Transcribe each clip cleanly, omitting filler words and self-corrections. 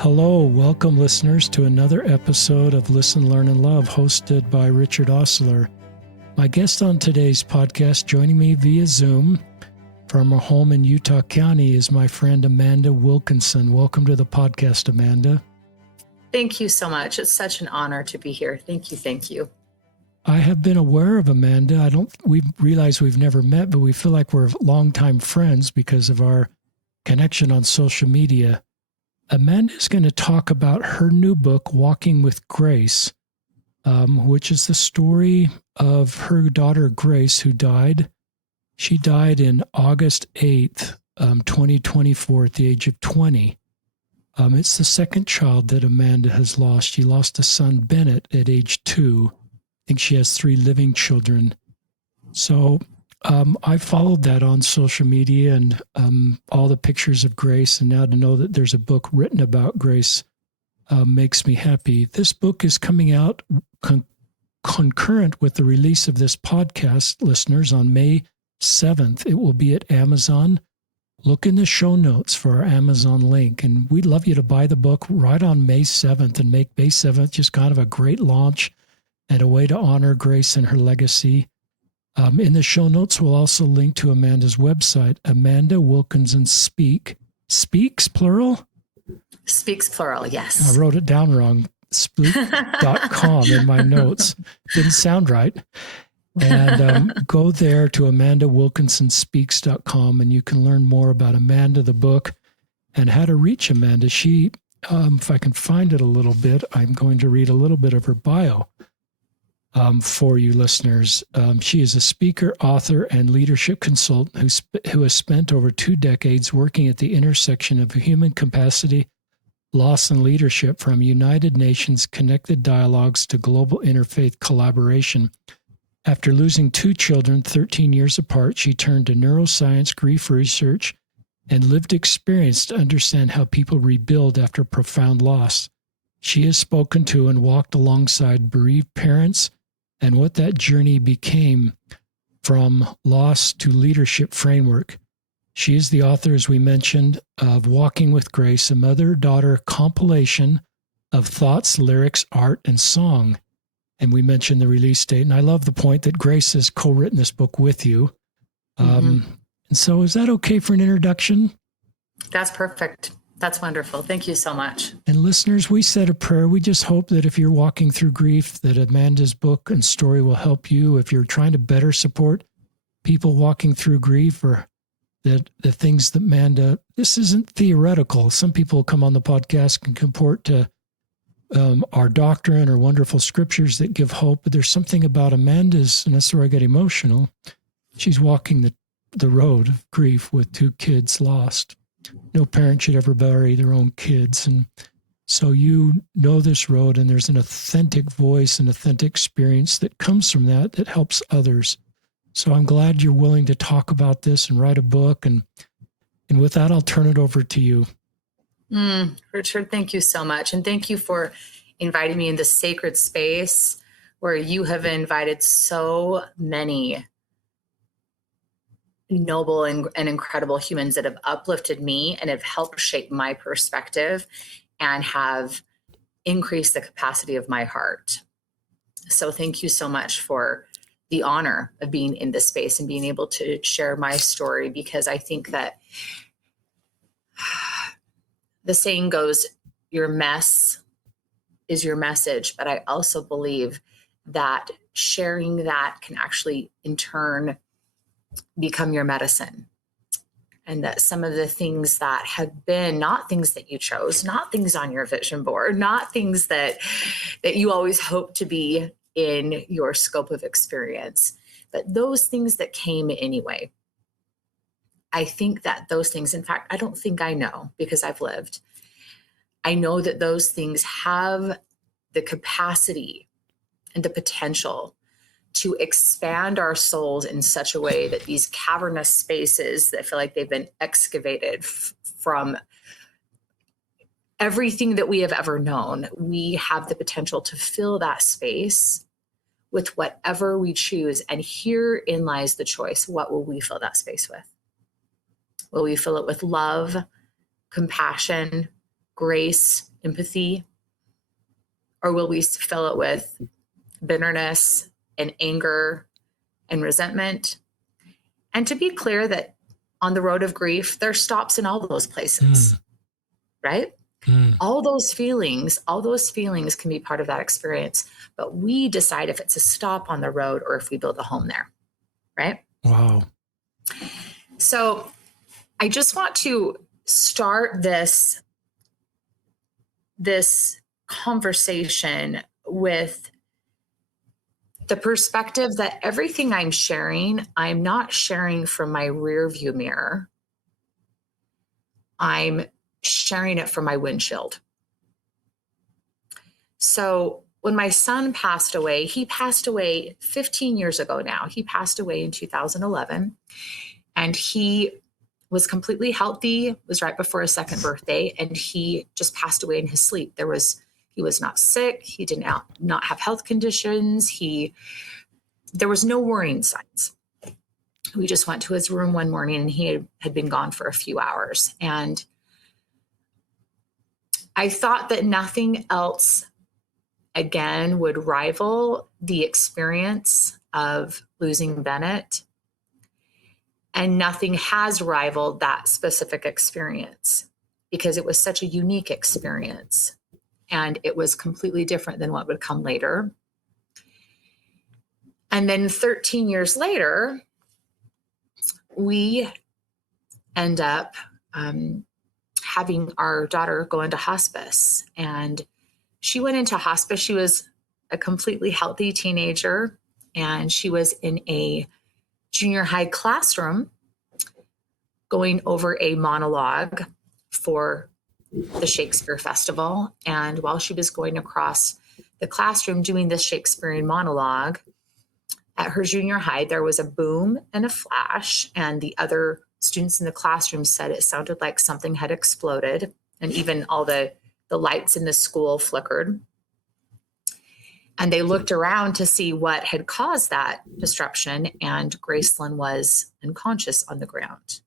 Hello, welcome listeners to another episode of Listen, Learn, and Love, hosted by Richard Osler. My guest on today's podcast, joining me via Zoom from her home in Utah County, is my friend Amanda Wilkinson. Welcome to the podcast, Amanda. Thank you so much. It's such an honor to be here. Thank you. Thank you. I have been aware of Amanda. We realize we've never met, but we feel like we're longtime friends because of our connection on social media. Amanda is going to talk about her new book, Walking with Grace, which is the story of her daughter, Grace, who died. She died in August 8th, 2024, at the age of 20. It's the second child that Amanda has lost. She lost a son, Bennett, at age 2. I think she has 3 living children. So I followed that on social media and all the pictures of Grace, and now to know that there's a book written about Grace makes me happy. This book is coming out concurrent with the release of this podcast, listeners, on May 7th. It will be at Amazon. Look in the show notes for our Amazon link, and we'd love you to buy the book right on May 7th and make May 7th just kind of a great launch and a way to honor Grace and her legacy. In the show notes, we'll also link to Amanda's website, Amanda Wilkinson Speaks, plural? Speaks, plural, yes. I wrote it down wrong. Speak.com in my notes. Didn't sound right. And go there to AmandaWilkinsonSpeaks.com, and you can learn more about Amanda, the book, and how to reach Amanda. She, if I can find it a little bit, I'm going to read a little bit of her bio. For you listeners. She is a speaker, author, and leadership consultant who has spent over 2 decades working at the intersection of human capacity, loss, and leadership, from United Nations Connected Dialogues to global interfaith collaboration. After losing 2 children 13 years apart, she turned to neuroscience, grief research, and lived experience to understand how people rebuild after profound loss. She has spoken to and walked alongside bereaved parents and what that journey became from loss to leadership framework. She is the author, as we mentioned, of Walking with Grace, a mother-daughter compilation of thoughts, lyrics, art, and song. And we mentioned the release date. And I love the point that Grace has co-written this book with you. And so is that okay for an introduction? That's perfect. That's wonderful. Thank you so much. And listeners, we said a prayer. We just hope that if you're walking through grief, that Amanda's book and story will help you. If you're trying to better support people walking through grief, or that the things that Amanda, this isn't theoretical. Some people come on the podcast and comport to our doctrine or wonderful scriptures that give hope, but there's something about Amanda's, and that's where I get emotional. She's walking the road of grief with 2 kids lost. No parent should ever bury their own kids. And so you know this road, and there's an authentic voice and authentic experience that comes from that helps others. So I'm glad you're willing to talk about this and write a book. And with that, I'll turn it over to you. Richard, thank you so much. And thank you for inviting me in this sacred space where you have invited so many noble and incredible humans that have uplifted me and have helped shape my perspective and have increased the capacity of my heart. So thank you so much for the honor of being in this space and being able to share my story, because I think that the saying goes, your mess is your message. But I also believe that sharing that can actually in turn become your medicine. And that some of the things that have been not things that you chose, not things on your vision board, not things that you always hope to be in your scope of experience, but those things that came anyway. I think that those things, in fact, I don't think I know, because I've lived. I know that those things have the capacity and the potential to expand our souls in such a way that these cavernous spaces that feel like they've been excavated from everything that we have ever known, we have the potential to fill that space with whatever we choose. And herein lies the choice. What will we fill that space with? Will we fill it with love, compassion, grace, empathy? Or will we fill it with bitterness and anger and resentment? And to be clear that on the road of grief, there's stops in all those places, right? All those feelings can be part of that experience, but we decide if it's a stop on the road or if we build a home there, right? Wow. So I just want to start this conversation with the perspective that everything I'm sharing, I'm not sharing from my rear view mirror. I'm sharing it from my windshield. So when my son passed away, he passed away 15 years ago now. He passed away in 2011, and he was completely healthy. It was right before his second birthday, and he just passed away in his sleep. He was not sick. He did not have health conditions. There was no worrying signs. We just went to his room one morning, and he had been gone for a few hours. And I thought that nothing else, again, would rival the experience of losing Bennett. And nothing has rivaled that specific experience because it was such a unique experience. And it was completely different than what would come later. And then 13 years later, we end up having our daughter go into hospice. And she went into hospice. She was a completely healthy teenager, and she was in a junior high classroom going over a monologue for the Shakespeare Festival. And while she was going across the classroom doing this Shakespearean monologue at her junior high, there was a boom and a flash, and the other students in the classroom said it sounded like something had exploded, and even all the lights in the school flickered. And they looked around to see what had caused that disruption, and Gracelyn was unconscious on the ground.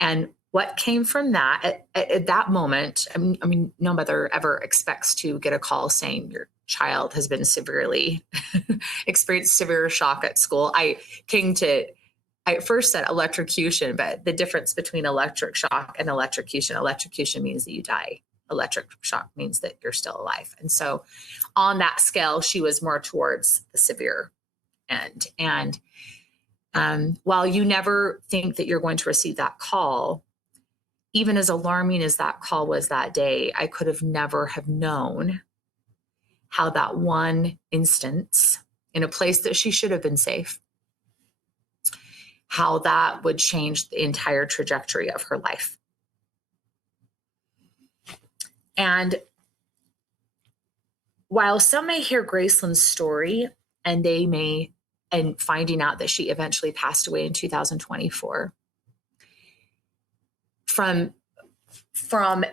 And what came from that, at that moment, I mean, no mother ever expects to get a call saying your child has been experienced severe shock at school. I at first said electrocution, but the difference between electric shock and electrocution means that you die. Electric shock means that you're still alive. And so on that scale, she was more towards the severe end. And while you never think that you're going to receive that call, even as alarming as that call was that day, I could have never have known how that one instance in a place that she should have been safe, how that would change the entire trajectory of her life. And while some may hear Gracelyn's story and finding out that she eventually passed away in 2024, from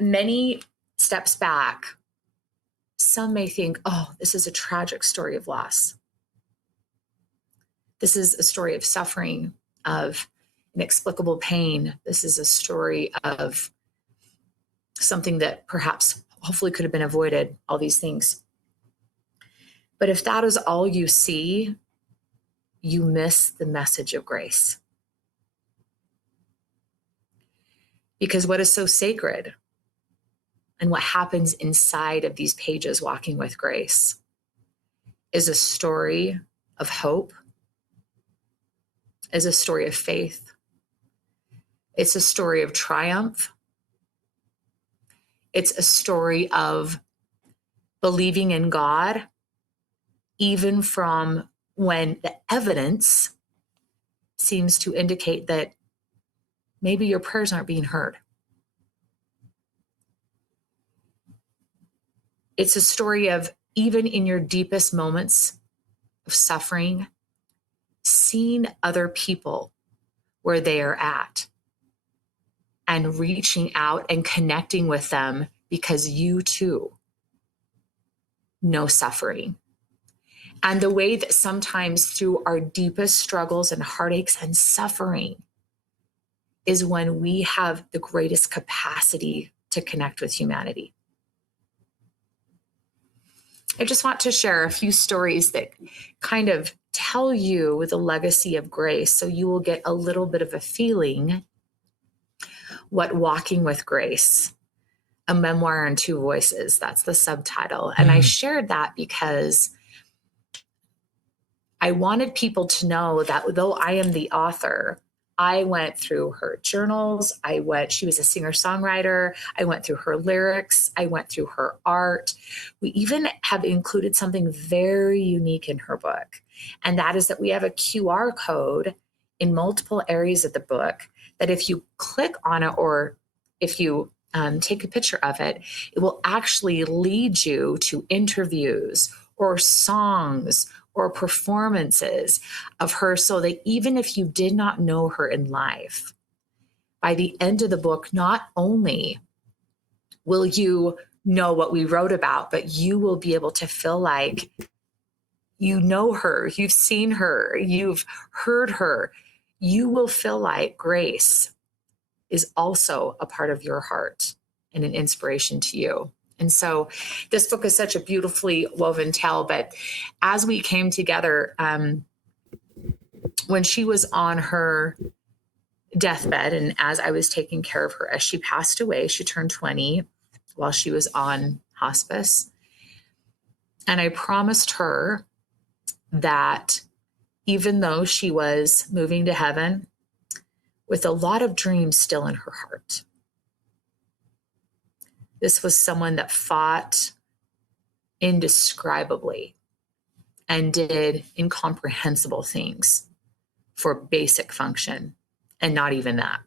many steps back, some may think, oh, this is a tragic story of loss. This is a story of suffering, of inexplicable pain. This is a story of something that perhaps hopefully could have been avoided, all these things. But if that is all you see, you miss the message of grace. Because what is so sacred and what happens inside of these pages, Walking with Grace, is a story of hope, is a story of faith. It's a story of triumph. It's a story of believing in God, even from when the evidence seems to indicate that maybe your prayers aren't being heard. It's a story of, even in your deepest moments of suffering, seeing other people where they are at and reaching out and connecting with them because you too know suffering. And the way that sometimes through our deepest struggles and heartaches and suffering is when we have the greatest capacity to connect with humanity. I just want to share a few stories that kind of tell you the legacy of grace, so you will get a little bit of a feeling what walking with grace, a memoir in 2 voices, that's the subtitle. And I shared that because I wanted people to know that though I am the author, I went through her journals. She was a singer-songwriter. I went through her lyrics. I went through her art. We even have included something very unique in her book. And that is that we have a QR code in multiple areas of the book that if you click on it, or if you take a picture of it, it will actually lead you to interviews or songs or performances of her, so that even if you did not know her in life, by the end of the book, not only will you know what we wrote about, but you will be able to feel like you know her, you've seen her, you've heard her. You will feel like grace is also a part of your heart and an inspiration to you. And so this book is such a beautifully woven tale. But as we came together, when she was on her deathbed, and as I was taking care of her, as she passed away, she turned 20 while she was on hospice. And I promised her that even though she was moving to heaven with a lot of dreams still in her heart, this was someone that fought indescribably and did incomprehensible things for basic function, and not even that.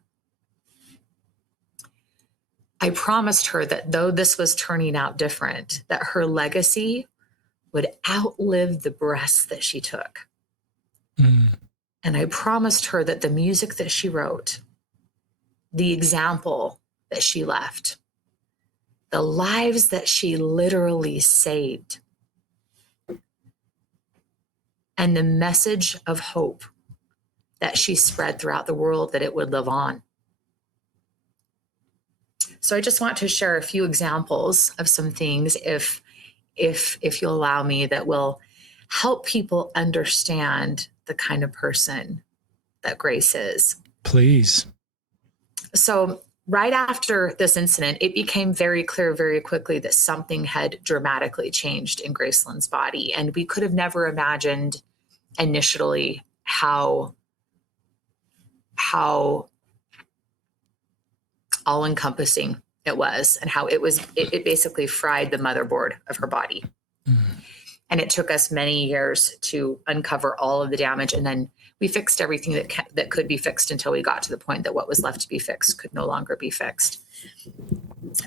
I promised her that though this was turning out different, that her legacy would outlive the breaths that she took. And I promised her that the music that she wrote, the example that she left, the lives that she literally saved, and the message of hope that she spread throughout the world, that it would live on. So I just want to share a few examples of some things, if you'll allow me, that will help people understand the kind of person that Grace is. Please. So right after this incident, it became very clear very quickly that something had dramatically changed in Gracelyn's body. And we could have never imagined initially how all-encompassing it was, and how it basically fried the motherboard of her body. And it took us many years to uncover all of the damage. And then we fixed everything that could be fixed until we got to the point that what was left to be fixed could no longer be fixed.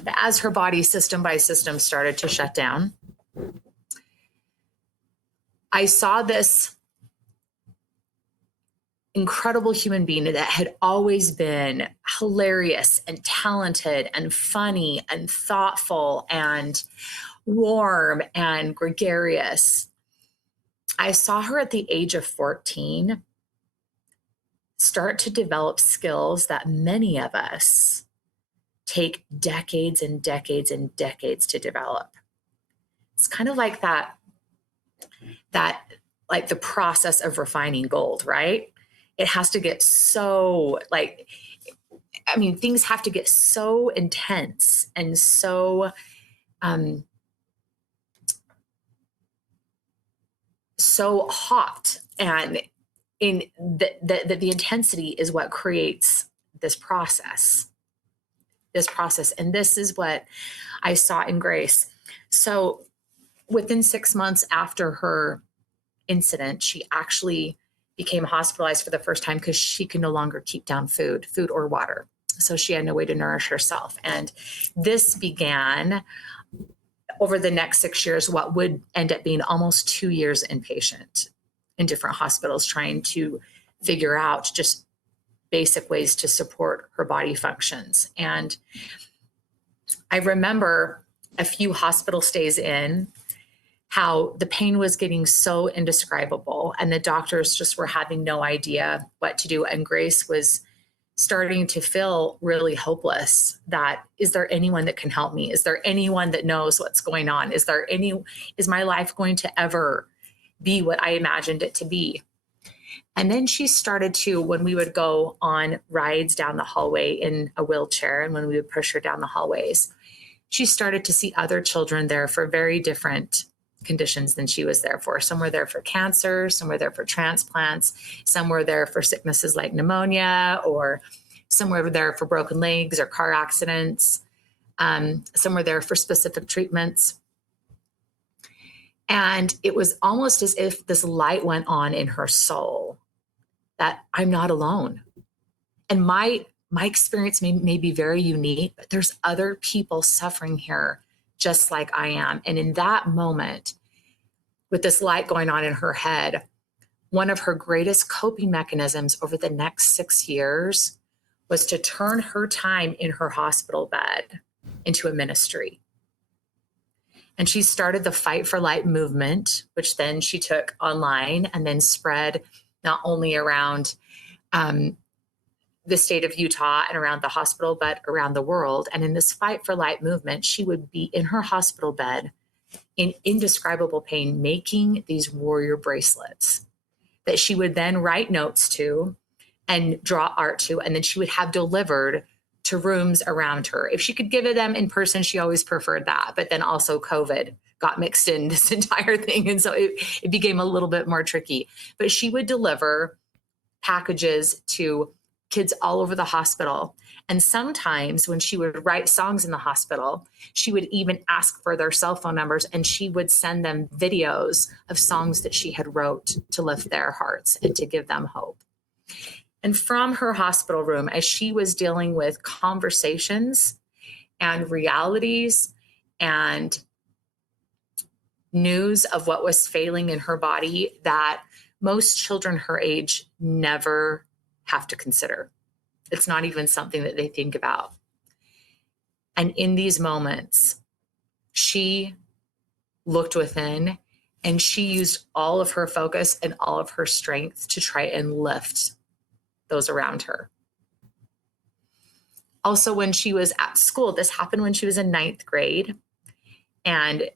But as her body system by system started to shut down, I saw this incredible human being that had always been hilarious and talented and funny and thoughtful and warm and gregarious. I saw her at the age of 14 start to develop skills that many of us take decades and decades and decades to develop. It's kind of like that like the process of refining gold, right? It has to get so things have to get so intense and so so hot, and in the intensity is what creates this process. And this is what I saw in Grace. So within 6 months after her incident, she actually became hospitalized for the first time because she could no longer keep down food or water. So she had no way to nourish herself. And this began over the next 6 years, what would end up being almost 2 years inpatient in different hospitals, trying to figure out just basic ways to support her body functions. And I remember a few hospital stays in, how the pain was getting so indescribable and the doctors just were having no idea what to do. And Grace was starting to feel really hopeless. That, is there anyone that can help me? Is there anyone that knows what's going on? Is my life going to ever be what I imagined it to be? And then she started to, when we would go on rides down the hallway in a wheelchair, and when we would push her down the hallways, she started to see other children there for very different conditions than she was there for. Some were there for cancer, some were there for transplants, some were there for sicknesses like pneumonia, or some were there for broken legs or car accidents. Some were there for specific treatments. And it was almost as if this light went on in her soul, that I'm not alone. And my experience may be very unique, but there's other people suffering here just like I am. And in that moment, with this light going on in her head, one of her greatest coping mechanisms over the next 6 years was to turn her time in her hospital bed into a ministry. And she started the Fight for Light movement, which then she took online and then spread not only around the state of Utah and around the hospital, but around the world. And in this Fight for Light movement, she would be in her hospital bed in indescribable pain, making these warrior bracelets that she would then write notes to and draw art to, and then she would have delivered to rooms around her. If she could give it them in person, she always preferred that. But then also COVID got mixed in this entire thing. And so it became a little bit more tricky. But she would deliver packages to kids all over the hospital. And sometimes when she would write songs in the hospital, she would even ask for their cell phone numbers, and she would send them videos of songs that she had wrote to lift their hearts and to give them hope. And from her hospital room, as she was dealing with conversations and realities and news of what was failing in her body that most children her age never have to consider. It's not even something that they think about. And in these moments, she looked within, and she used all of her focus and all of her strength to try and lift those around her. Also, when she was at school, this happened when she was in 9th grade, and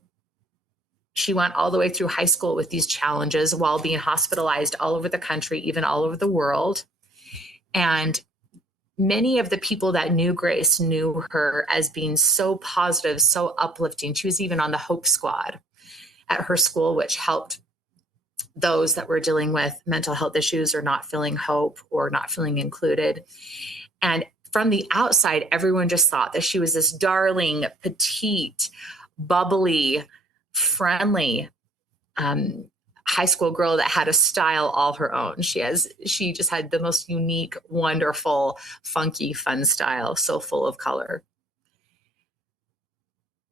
she went all the way through high school with these challenges while being hospitalized all over the country, even all over the world. And many of the people that knew Grace knew her as being so positive, so uplifting. She was even on the Hope Squad at her school, which helped those that were dealing with mental health issues or not feeling hope or not feeling included. And from the outside, everyone just thought that she was this darling, petite, bubbly, friendly high school girl that had a style all her own. She just had the most unique, wonderful, funky, fun style, so full of color.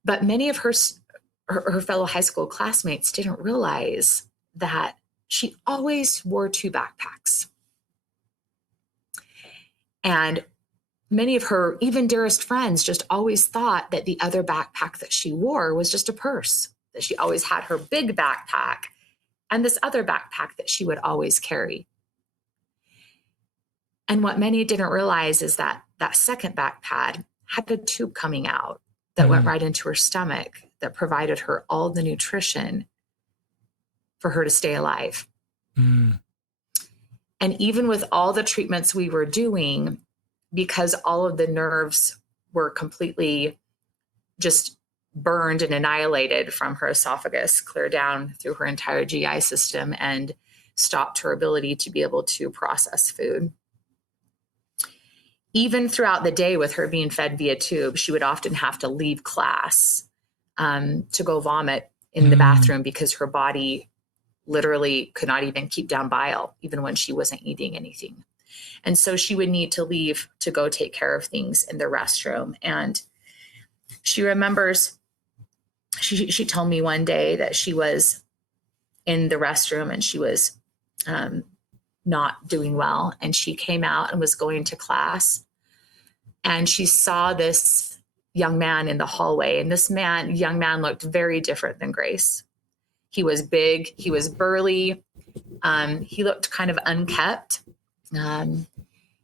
But many of her fellow high school classmates didn't realize that she always wore 2 backpacks. And many of her even dearest friends just always thought that the other backpack that she wore was just a purse, that she always had her big backpack and this other backpack that she would always carry. And what many didn't realize is that that second backpack had a tube coming out that went right into her stomach that provided her all the nutrition for her to stay alive. And even with all the treatments we were doing, because all of the nerves were completely just burned and annihilated from her esophagus, clear down through her entire GI system, and stopped her ability to be able to process food. Even throughout the day, with her being fed via tube, she would often have to leave class to go vomit in the bathroom because her body literally could not even keep down bile, even when she wasn't eating anything. And so she would need to leave to go take care of things in the restroom. And she remembers, she told me one day that she was in the restroom and she was not doing well. And she came out and was going to class. And she saw this young man in the hallway. And this young man looked very different than Grace. He was big, he was burly, he looked kind of unkept.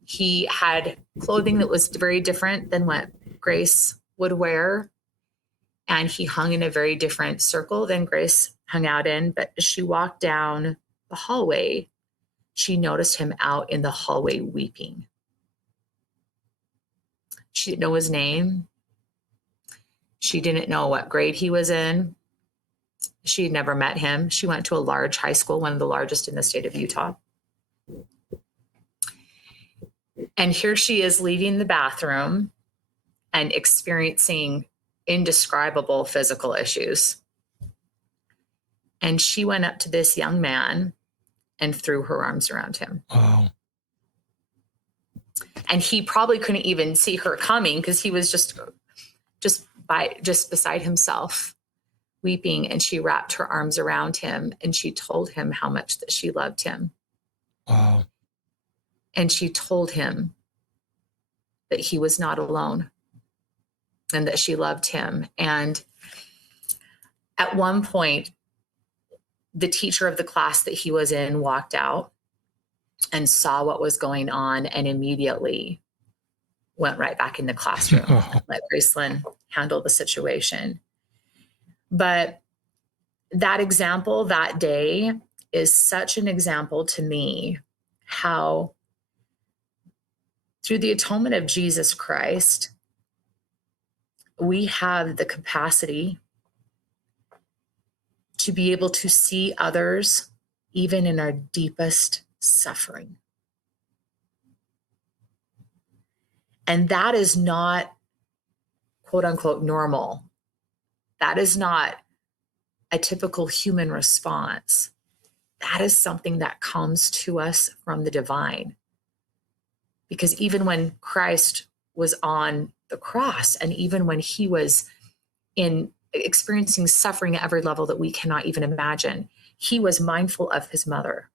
He had clothing that was very different than what Grace would wear. And he hung in a very different circle than Grace hung out in. But as she walked down the hallway, she noticed him out in the hallway weeping. She didn't know his name. She didn't know what grade he was in. She had never met him. She went to a large high school, one of the largest in the state of Utah. And here she is leaving the bathroom and experiencing indescribable physical issues. And she went up to this young man and threw her arms around him. Wow. And he probably couldn't even see her coming because he was just beside himself, weeping. And she wrapped her arms around him and she told him how much that she loved him. Wow. And she told him that he was not alone and that she loved him. And at one point, the teacher of the class that he was in walked out and saw what was going on and immediately went right back in the classroom and let Gracelyn handle the situation. But that example that day is such an example to me how through the atonement of Jesus Christ, we have the capacity to be able to see others even in our deepest suffering. And that is not, quote unquote, normal. That is not a typical human response. That is something that comes to us from the divine. Because even when Christ was on the cross, and even when he was experiencing suffering at every level that we cannot even imagine, he was mindful of his mother.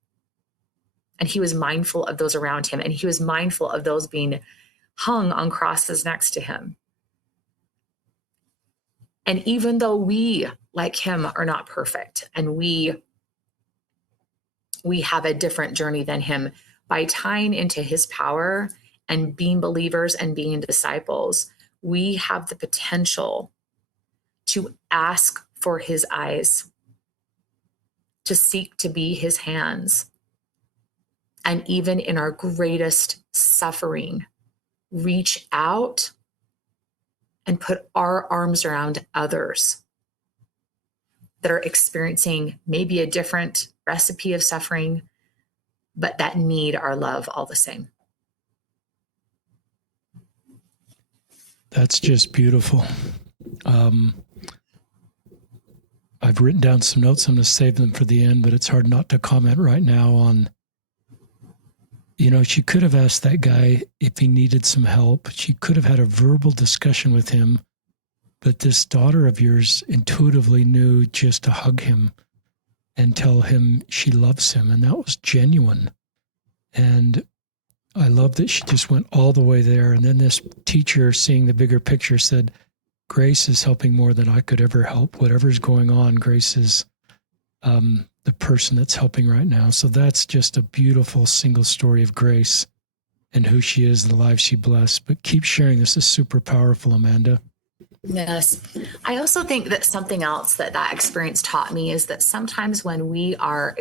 And he was mindful of those around him. And he was mindful of those being hung on crosses next to him. And even though we, like him, are not perfect, and we have a different journey than him, by tying into his power and being believers and being disciples, we have the potential to ask for his eyes, to seek to be his hands. And even in our greatest suffering, reach out and put our arms around others that are experiencing maybe a different recipe of suffering, but that need our love all the same. That's just beautiful. I've written down some notes. I'm going to save them for the end, but it's hard not to comment right now on, she could have asked that guy if he needed some help. She could have had a verbal discussion with him, but this daughter of yours intuitively knew just to hug him and tell him she loves him. And that was genuine. And I love that she just went all the way there. And then this teacher, seeing the bigger picture, said, Grace is helping more than I could ever help. Whatever's going on, Grace is the person that's helping right now. So that's just a beautiful single story of Grace and who she is, the lives she blessed. But keep sharing. This is super powerful, Amanda. Yes. I also think that something else that experience taught me is that sometimes when we are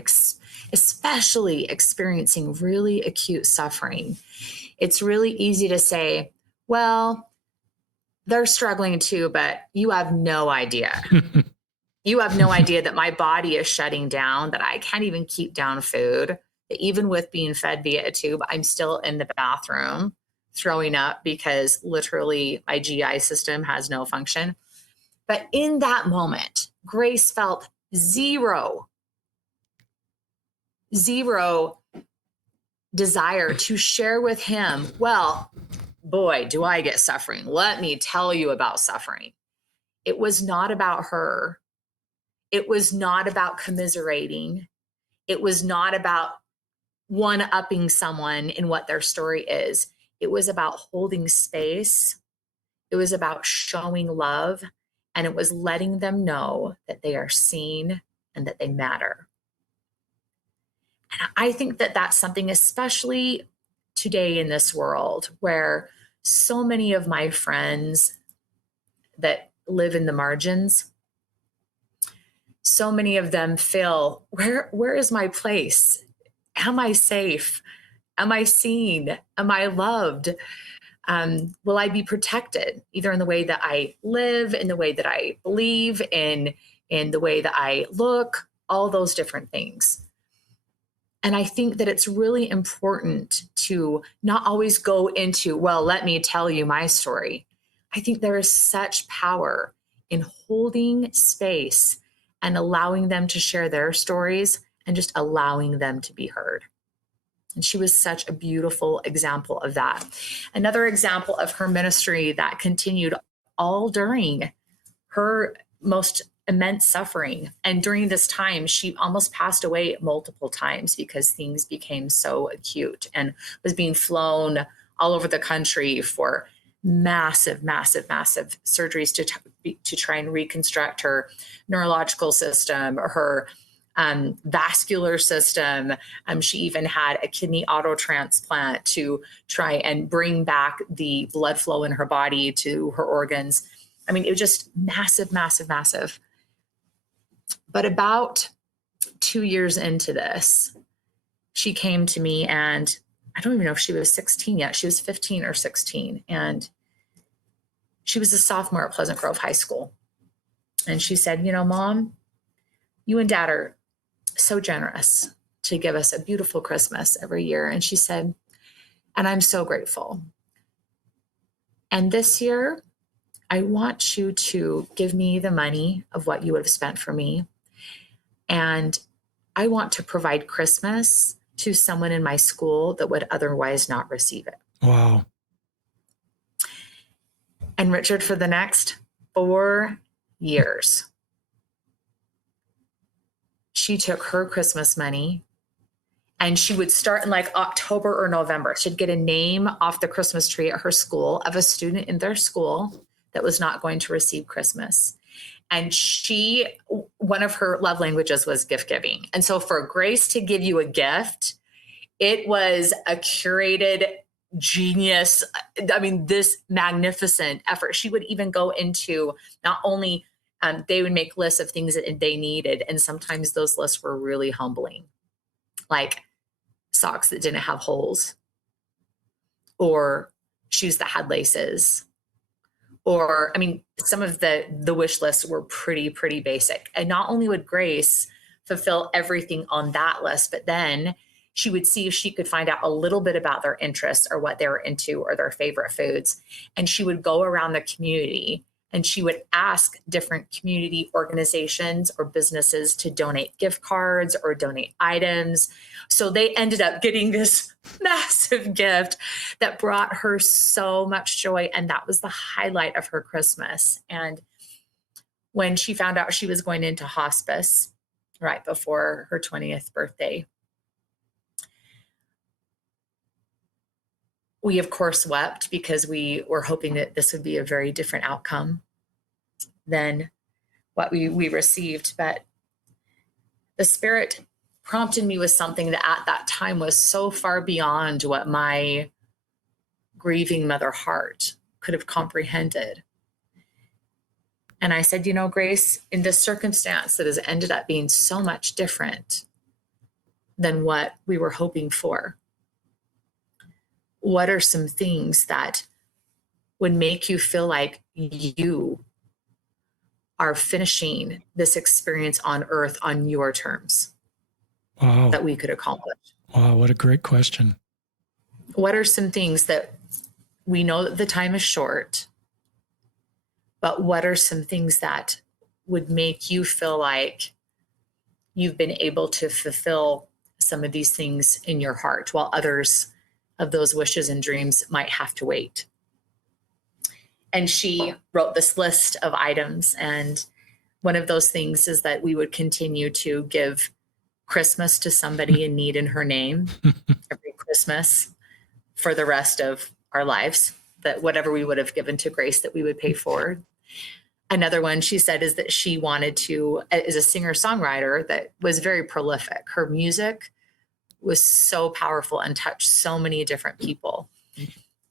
especially experiencing really acute suffering, it's really easy to say, well, they're struggling too, but you have no idea. You have no idea that my body is shutting down, that I can't even keep down food, that even with being fed via a tube, I'm still in the bathroom throwing up because literally my GI system has no function. But in that moment, Grace felt zero desire to share with him, well, boy, do I get suffering. Let me tell you about suffering. It was not about her. It was not about commiserating. It was not about one-upping someone in what their story is. It was about holding space. It was about showing love. And it was letting them know that they are seen and that they matter. And I think that that's something, especially today in this world where so many of my friends that live in the margins, so many of them feel, where is my place? Am I safe? Am I seen? Am I loved? Will I be protected, either in the way that I live, in the way that I believe, in the way that I look, all those different things. And I think that it's really important to not always go into, well, let me tell you my story. I think there is such power in holding space and allowing them to share their stories and just allowing them to be heard. And she was such a beautiful example of that. Another example of her ministry that continued all during her most immense suffering. And during this time, she almost passed away multiple times because things became so acute and was being flown all over the country for massive surgeries to try and reconstruct her neurological system, or her vascular system. She even had a kidney auto transplant to try and bring back the blood flow in her body to her organs. I mean, it was just massive. But about 2 years into this, she came to me, and I don't even know if she was 16 yet. She was 15 or 16. And she was a sophomore at Pleasant Grove High School. And she said, Mom, you and Dad are so generous to give us a beautiful Christmas every year. And she said, and I'm so grateful. And this year, I want you to give me the money of what you would have spent for me. And I want to provide Christmas to someone in my school that would otherwise not receive it. Wow. And Richard, for the next 4 years, she took her Christmas money, and she would start in like October or November. She'd get a name off the Christmas tree at her school of a student in their school that was not going to receive Christmas. And one of her love languages was gift giving. And so for Grace to give you a gift, it was a curated genius. I mean, this magnificent effort. She would even go into not only, they would make lists of things that they needed. And sometimes those lists were really humbling, like socks that didn't have holes, or shoes that had laces. Or, I mean, some of the wish lists were pretty basic. And not only would Grace fulfill everything on that list, but then she would see if she could find out a little bit about their interests or what they were into or their favorite foods. And she would go around the community and she would ask different community organizations or businesses to donate gift cards or donate items. So they ended up getting this massive gift that brought her so much joy. And that was the highlight of her Christmas. And when she found out she was going into hospice right before her 20th birthday, we, of course, wept because we were hoping that this would be a very different outcome than what we received. But the Spirit prompted me with something that at that time was so far beyond what my grieving mother heart could have comprehended. And I said, Grace, in this circumstance that has ended up being so much different than what we were hoping for, what are some things that would make you feel like you are finishing this experience on earth on your terms? Wow. That we could accomplish? Wow, what a great question. What are some things that we know that the time is short, but what are some things that would make you feel like you've been able to fulfill some of these things in your heart while others of those wishes and dreams might have to wait? And she wrote this list of items. And one of those things is that we would continue to give Christmas to somebody in need in her name every Christmas for the rest of our lives, that whatever we would have given to Grace that we would pay forward. Another one she said is that she wanted to, as a singer-songwriter that was very prolific, her music was so powerful and touched so many different people.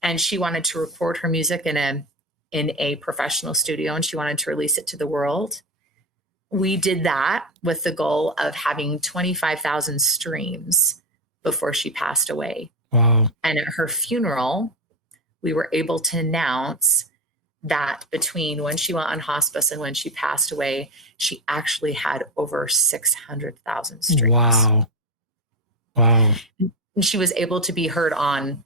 And she wanted to record her music in a professional studio, and she wanted to release it to the world. We did that with the goal of having 25,000 streams before she passed away. Wow. And at her funeral, we were able to announce that between when she went on hospice and when she passed away, she actually had over 600,000 streams. Wow. Wow. And she was able to be heard on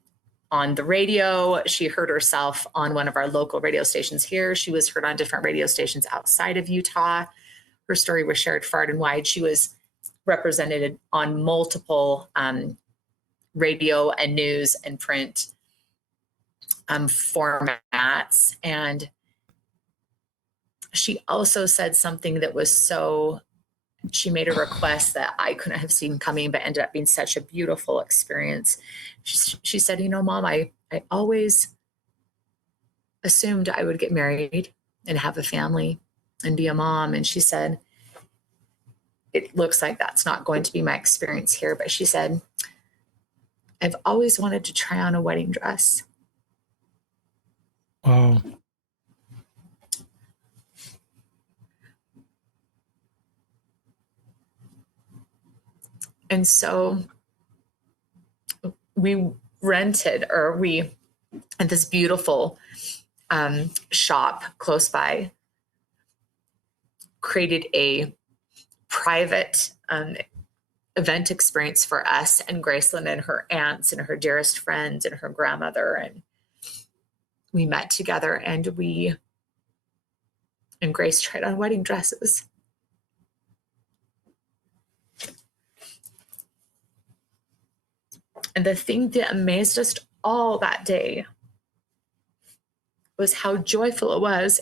the radio. She heard herself on one of our local radio stations here. She was heard on different radio stations outside of Utah. Her story was shared far and wide. She was represented on multiple radio and news and print formats. And she also said something that was she made a request that I couldn't have seen coming, but ended up being such a beautiful experience. She said, Mom, I always assumed I would get married and have a family and be a mom. And she said, it looks like that's not going to be my experience here. But she said, I've always wanted to try on a wedding dress. Wow. And so we rented, at this beautiful shop close by, created a private event experience for us and Gracelyn and her aunts and her dearest friends and her grandmother. And we met together, and Grace tried on wedding dresses. And the thing that amazed us all that day was how joyful it was.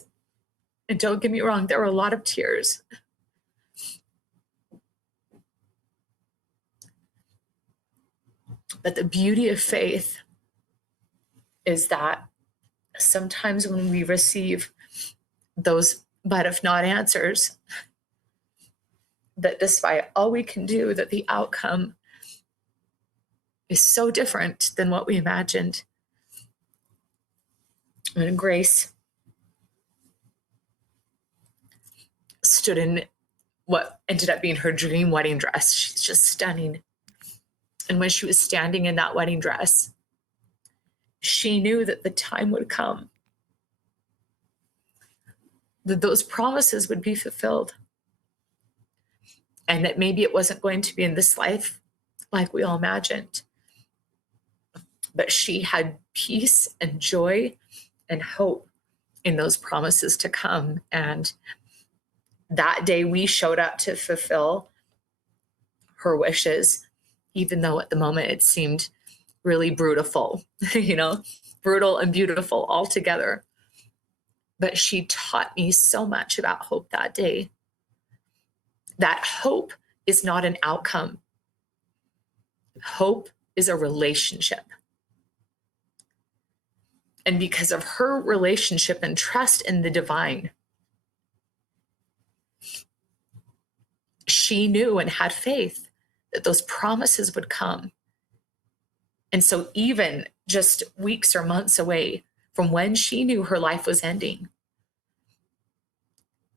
And don't get me wrong, there were a lot of tears. But the beauty of faith is that sometimes when we receive those but if not answers, that despite all we can do, that the outcome is so different than what we imagined. And Grace stood in what ended up being her dream wedding dress. She's just stunning. And when she was standing in that wedding dress, she knew that the time would come, that those promises would be fulfilled, and that maybe it wasn't going to be in this life like we all imagined. But she had peace and joy and hope in those promises to come. And that day we showed up to fulfill her wishes, even though at the moment it seemed really brutal, brutal and beautiful all together. But she taught me so much about hope that day. That hope is not an outcome. Hope is a relationship. And because of her relationship and trust in the divine, she knew and had faith that those promises would come. And so even just weeks or months away from when she knew her life was ending,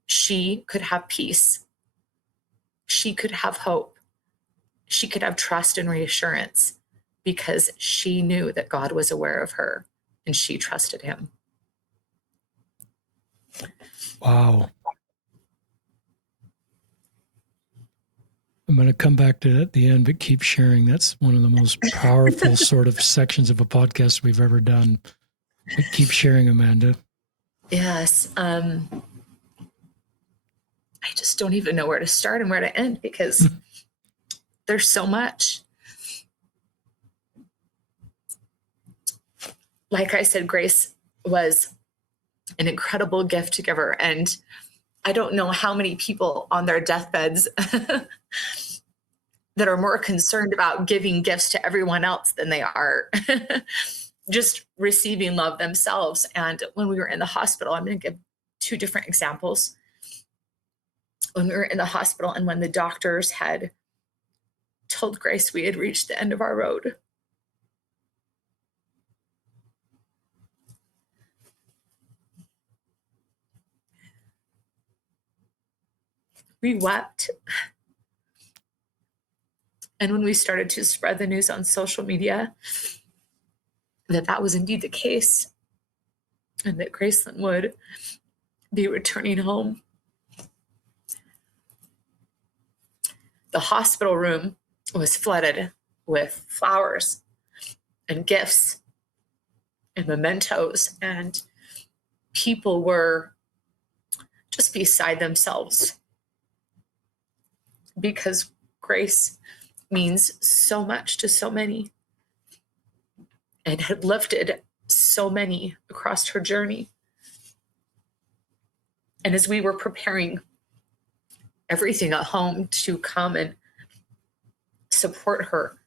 she could have peace. She could have hope. She could have trust and reassurance because she knew that God was aware of her and she trusted him. Wow. I'm going to come back to that at the end, but keep sharing. That's one of the most powerful sort of sections of a podcast we've ever done. But keep sharing, Amanda. Yes. I just don't even know where to start and where to end because there's so much. Like I said, Grace was an incredible gift giver. And I don't know how many people on their deathbeds that are more concerned about giving gifts to everyone else than they are just receiving love themselves. And when we were in the hospital, I'm going to give two different examples. When we were in the hospital and when the doctors had told Grace we had reached the end of our road. We wept. And when we started to spread the news on social media that that was indeed the case, and that Gracelyn would be returning home, the hospital room was flooded with flowers and gifts and mementos, and people were just beside themselves because Grace means so much to so many and had lifted so many across her journey. And as we were preparing everything at home to come and support her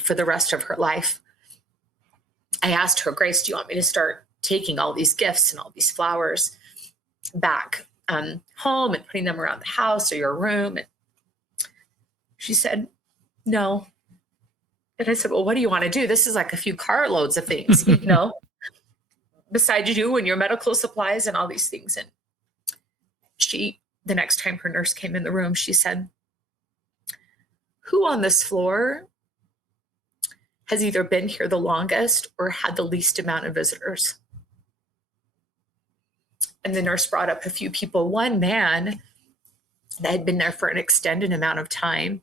for the rest of her life, I asked her, Grace, do you want me to start taking all these gifts and all these flowers back home and putting them around the house or your room? And she said, no. And I said, well, what do you want to do? This is like a few carloads of things, you know, besides you and your medical supplies and all these things. And she, the next time her nurse came in the room, she said, who on this floor has either been here the longest or had the least amount of visitors? And the nurse brought up a few people. One man that had been there for an extended amount of time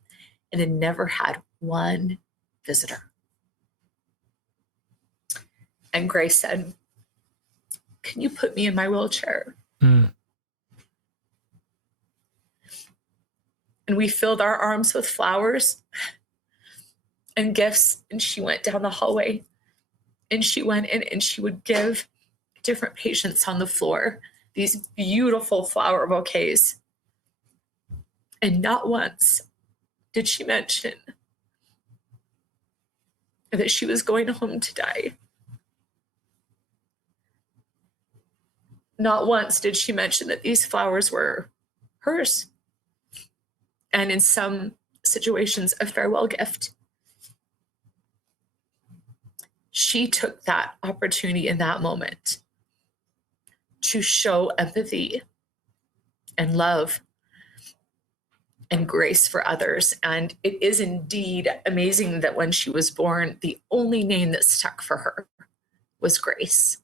and had never had one visitor. And Grace said, can you put me in my wheelchair? And we filled our arms with flowers and gifts. And she went down the hallway and she went in and she would give different patients on the floor these beautiful flower bouquets. And not once did she mention that she was going home to die. Not once did she mention that these flowers were hers. And in some situations, a farewell gift. She took that opportunity in that moment to show empathy and love and grace for others. And it is indeed amazing that when she was born, the only name that stuck for her was Grace.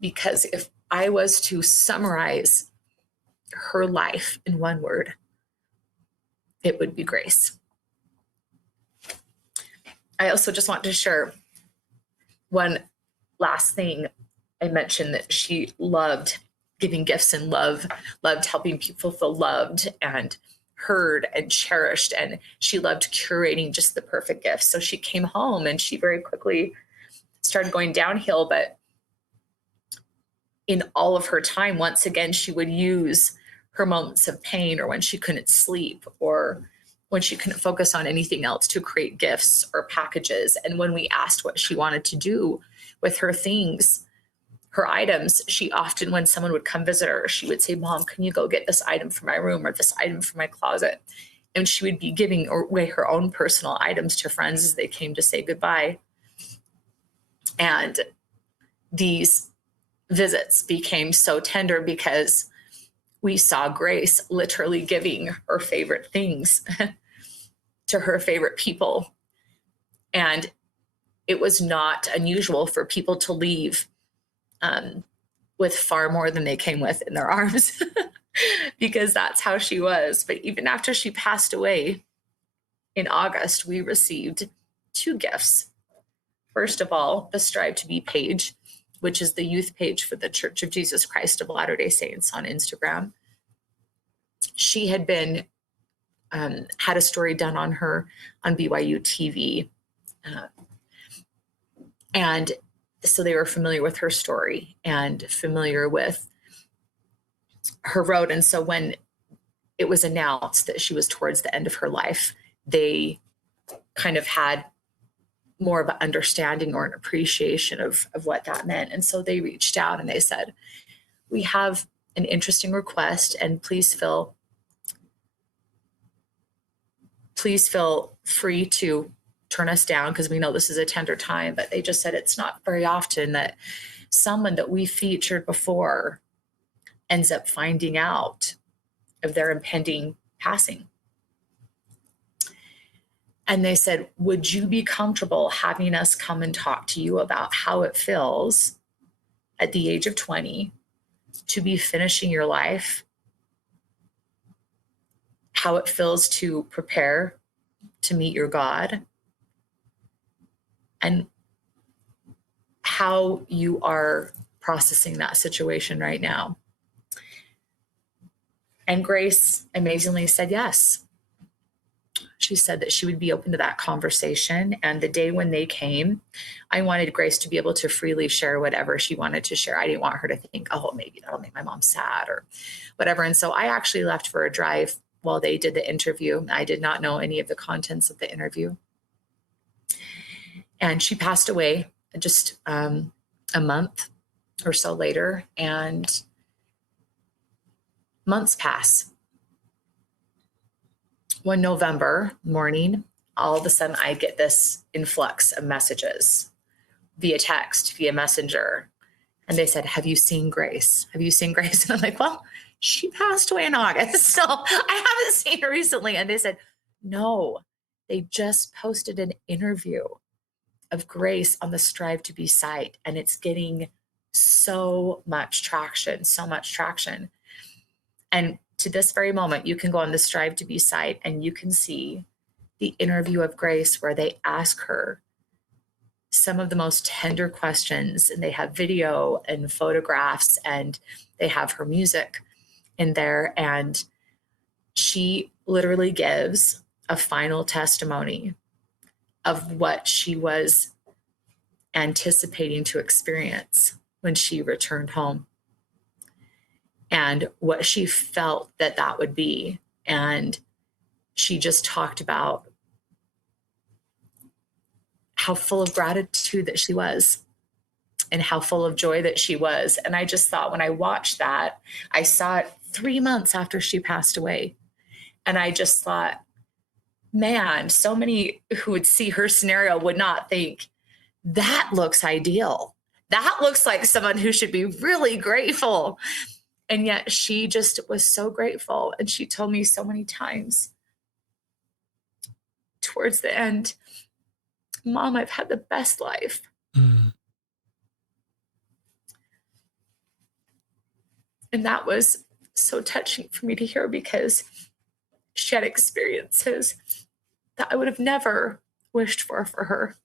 Because if I was to summarize her life in one word, it would be grace. I also just want to share one last thing. I mentioned that she loved giving gifts and loved helping people feel loved and heard and cherished. And she loved curating just the perfect gifts. So she came home and she very quickly started going downhill. But in all of her time, once again, she would use her moments of pain or when she couldn't sleep or when she couldn't focus on anything else to create gifts or packages. And when we asked what she wanted to do with her things, her items, she often, when someone would come visit her, she would say, Mom, can you go get this item from my room or this item from my closet? And she would be giving away her own personal items to friends as they came to say goodbye. And these visits became so tender because we saw Grace literally giving her favorite things to her favorite people. And it was not unusual for people to leave with far more than they came with in their arms because that's how she was. But even after she passed away in August, we received 2 gifts. First of all, the Strive to Be page, which is the youth page for the Church of Jesus Christ of Latter-day Saints on Instagram. She had been, had a story done on her on BYU TV. And so they were familiar with her story and familiar with her road. And so when it was announced that she was towards the end of her life, they kind of had more of an understanding or an appreciation of what that meant. And so they reached out and they said, we have an interesting request and please fill please feel free to turn us down because we know this is a tender time. But they just said it's not very often that someone that we featured before ends up finding out of their impending passing. And they said, would you be comfortable having us come and talk to you about how it feels at the age of 20 to be finishing your life, how it feels to prepare to meet your God, and how you are processing that situation right now? And Grace amazingly said yes. She said that she would be open to that conversation. And the day when they came, I wanted Grace to be able to freely share whatever she wanted to share. I didn't want her to think, oh, maybe that'll make my mom sad or whatever. And so I actually left for a drive while they did the interview. I did not know any of the contents of the interview. And she passed away just a month or so later. And months pass. One November morning, all of a sudden I get this influx of messages via text, via messenger. And they said, have you seen Grace? Have you seen Grace? And I'm like, well, she passed away in August, so I haven't seen her recently. And they said, no, they just posted an interview of Grace on the Strive to Be site. And it's getting so much traction. And to this very moment, you can go on the Strive to Be site and you can see the interview of Grace where they ask her some of the most tender questions, and they have video and photographs and they have her music in there. And she literally gives a final testimony of what she was anticipating to experience when she returned home, and what she felt that would be. And she just talked about how full of gratitude that she was and how full of joy that she was. And I just thought, when I watched that, I saw it 3 months after she passed away. And I just thought, man, so many who would see her scenario would not think that looks ideal. That looks like someone who should be really grateful. And yet she just was so grateful. And she told me so many times towards the end, Mom, I've had the best life. Mm. And that was so touching for me to hear, because she had experiences that I would have never wished for her.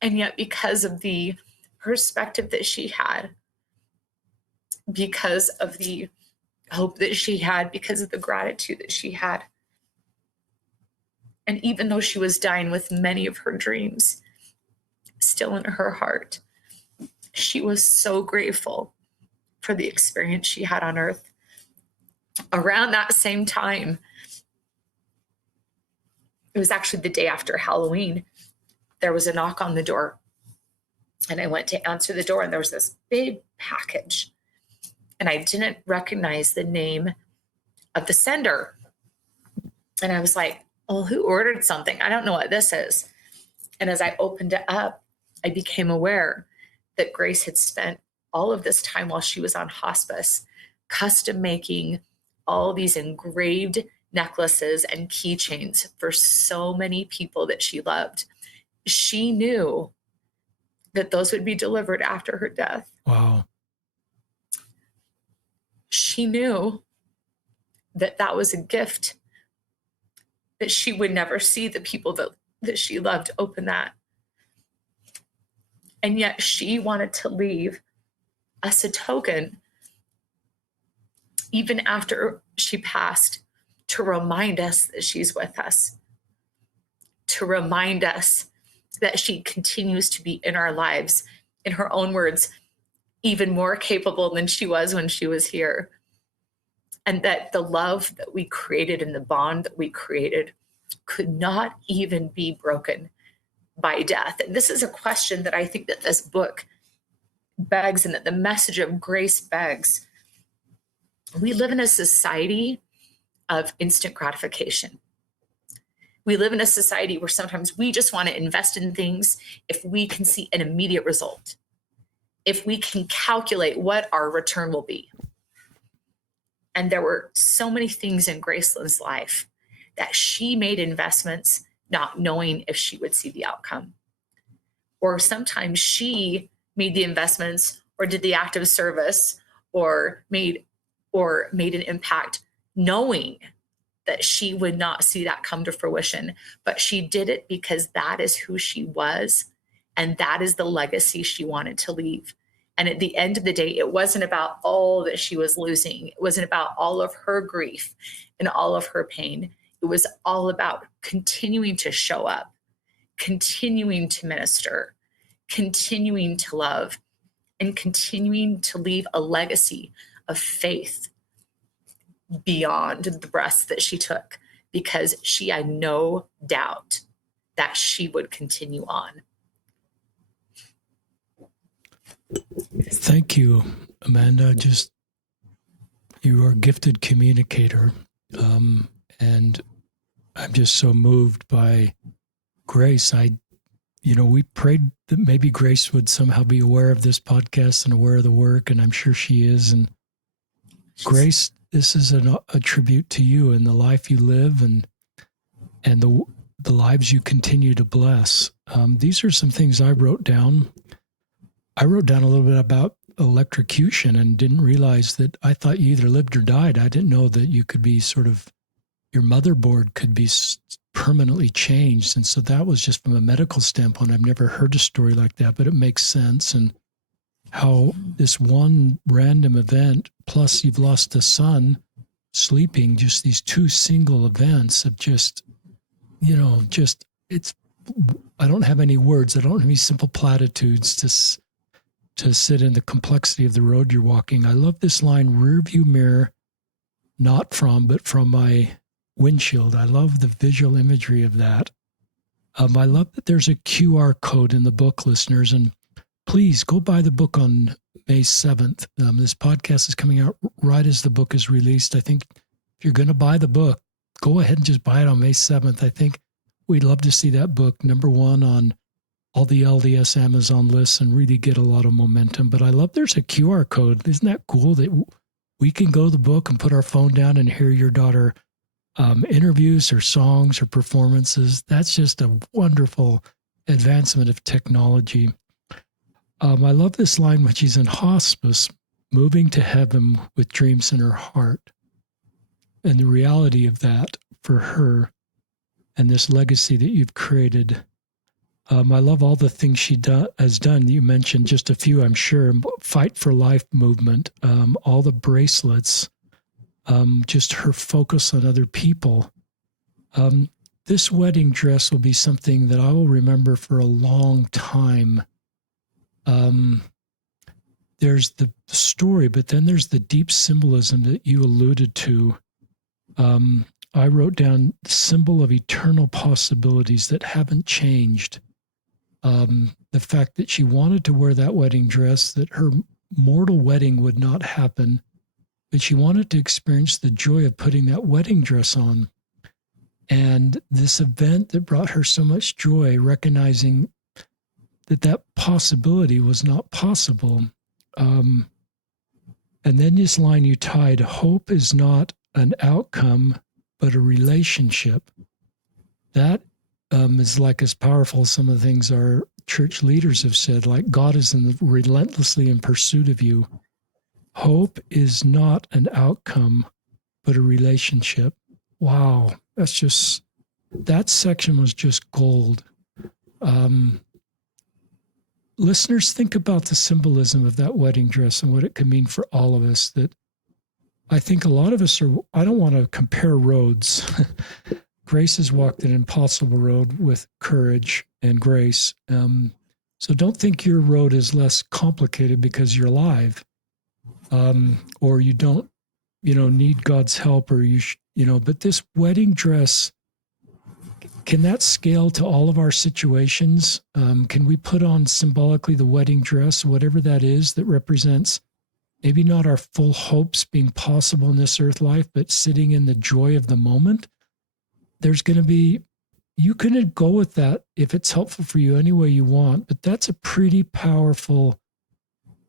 And yet, because of the perspective that she had, because of the hope that she had, because of the gratitude that she had, and even though she was dying with many of her dreams still in her heart, she was so grateful for the experience she had on earth. Around that same time, it was actually the day after Halloween, there was a knock on the door. And I went to answer the door, and there was this big package. And I didn't recognize the name of the sender. And I was like, oh, who ordered something? I don't know what this is. And as I opened it up, I became aware that Grace had spent all of this time while she was on hospice custom making all these engraved necklaces and keychains for so many people that she loved. She knew that those would be delivered after her death. Wow. She knew that that was a gift, that she would never see the people that she loved open that. And yet she wanted to leave us a token, even after she passed, to remind us that she's with us, to remind us that she continues to be in our lives, in her own words, even more capable than she was when she was here. And that the love that we created and the bond that we created could not even be broken by death. And this is a question that I think that this book begs, and that the message of Grace begs. We live in a society of instant gratification. We live in a society where sometimes we just want to invest in things if we can see an immediate result, if we can calculate what our return will be. And there were so many things in Gracelyn's life that she made investments not knowing if she would see the outcome. Or sometimes she made the investments or did the act of service or made an impact knowing that she would not see that come to fruition, but she did it because that is who she was, and that is the legacy she wanted to leave. And at the end of the day, it wasn't about all that she was losing. It wasn't about all of her grief and all of her pain. It was all about continuing to show up, continuing to minister, continuing to love, and continuing to leave a legacy of faith beyond the breaths that she took, because she had no doubt that she would continue on. Thank you, Amanda. You are a gifted communicator. And I'm just so moved by Grace. We prayed that maybe Grace would somehow be aware of this podcast and aware of the work, and I'm sure she is. And Grace, this is a tribute to you and the life you live and the lives you continue to bless. These are some things I wrote down. I wrote down a little bit about electrocution and didn't realize that I thought you either lived or died. I didn't know that you could be your motherboard could be permanently changed. And so that was just from a medical standpoint. I've never heard a story like that, but it makes sense. And how this one random event, plus you've lost a son sleeping, just these two single events of I don't have any words. I don't have any simple platitudes to sit in the complexity of the road you're walking. I love this line, rear view mirror, not from, but from my windshield. I love the visual imagery of that. I love that there's a QR code in the book, listeners, and please go buy the book on May 7th. This podcast is coming out right as the book is released. I think if you're going to buy the book, go ahead and just buy it on May 7th. I think we'd love to see that book number one on all the LDS Amazon lists and really get a lot of momentum. But I love there's a QR code. Isn't that cool that we can go to the book and put our phone down and hear your daughter interviews or songs or performances? That's just a wonderful advancement of technology. I love this line when she's in hospice, moving to heaven with dreams in her heart, and the reality of that for her and this legacy that you've created. I love all the things she has done. You mentioned just a few, I'm sure. Fight for Life movement, all the bracelets, just her focus on other people. This wedding dress will be something that I will remember for a long time. There's the story, but then there's the deep symbolism that you alluded to. I wrote down the symbol of eternal possibilities that haven't changed. The fact that she wanted to wear that wedding dress, that her mortal wedding would not happen, but she wanted to experience the joy of putting that wedding dress on. And this event that brought her so much joy, recognizing that possibility was not possible. And then this line you tied, hope is not an outcome, but a relationship. That is like as powerful as some of the things our church leaders have said, like God is relentlessly in pursuit of you. Hope is not an outcome, but a relationship. Wow, that section was just gold. Listeners, think about the symbolism of that wedding dress and what it could mean for all of us. That I think a lot of us I don't want to compare roads. Grace has walked an impossible road with courage and grace. So don't think your road is less complicated because you're alive, or you don't, need God's help, or but this wedding dress, can that scale to all of our situations? Can we put on symbolically the wedding dress, whatever that is, that represents maybe not our full hopes being possible in this earth life, but sitting in the joy of the moment, there's going to be, you can go with that if it's helpful for you any way you want, but that's a pretty powerful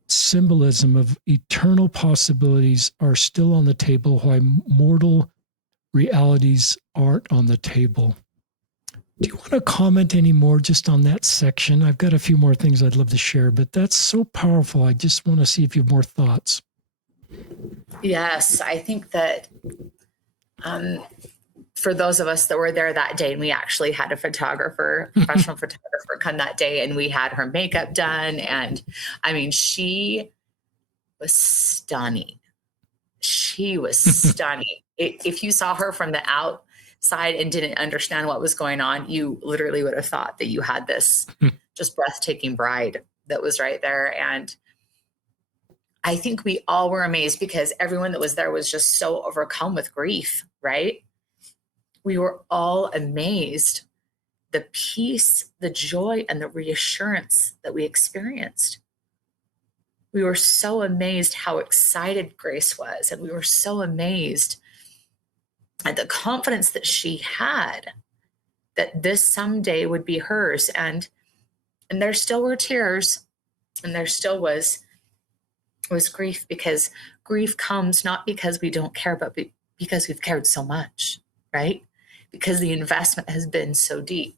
symbolism of eternal possibilities are still on the table, why mortal realities aren't on the table. Do you want to comment any more just on that section? I've got a few more things I'd love to share, but that's so powerful. I just want to see if you have more thoughts. Yes, I think that for those of us that were there that day, and we actually had a photographer, professional photographer come that day, and we had her makeup done. And I mean, she was stunning. She was stunning. If you saw her from the outside and didn't understand what was going on, you literally would have thought that you had this just breathtaking bride that was right there. And I think we all were amazed because everyone that was there was just so overcome with grief, right? We were all amazed. The peace, the joy, and the reassurance that we experienced. We were so amazed how excited Grace was, and we were so amazed at the confidence that she had that this someday would be hers. And there still were tears, and there still was grief, because grief comes not because we don't care, but because we've cared so much, right? Because the investment has been so deep.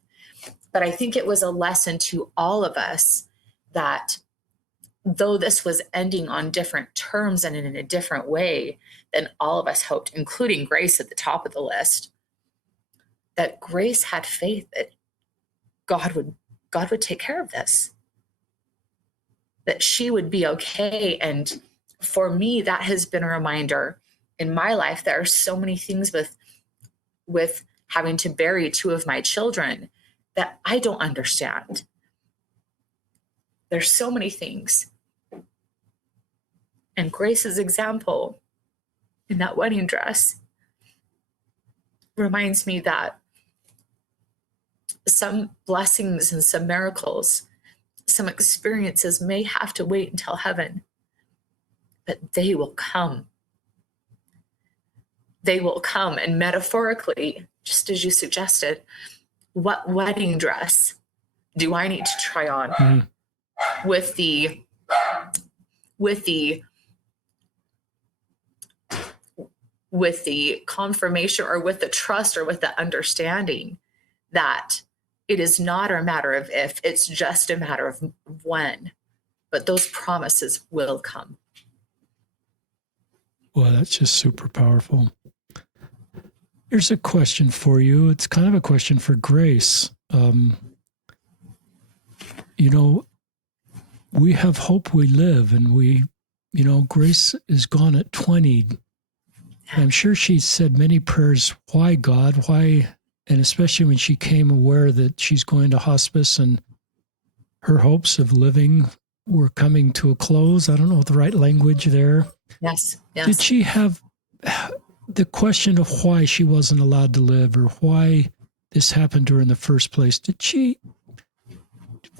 But I think it was a lesson to all of us that though this was ending on different terms and in a different way than all of us hoped, including Grace at the top of the list, that Grace had faith that God would take care of this, that she would be okay. And for me, that has been a reminder in my life. There are so many things with having to bury two of my children that I don't understand. There's so many things. And Grace's example in that wedding dress reminds me that some blessings and some miracles, some experiences may have to wait until heaven, but they will come. They will come. And metaphorically, just as you suggested, what wedding dress do I need to try on with the confirmation, or with the trust, or with the understanding that it is not a matter of if, it's just a matter of when, but those promises will come. Well, that's just super powerful. Here's a question for you. It's kind of a question for Grace. We have hope, we live, and Grace is gone at 20. I'm sure she said many prayers. Why, God? Why? And especially when she came aware that she's going to hospice and her hopes of living were coming to a close. I don't know the right language there. Yes. Did she have the question of why she wasn't allowed to live, or why this happened to her in the first place?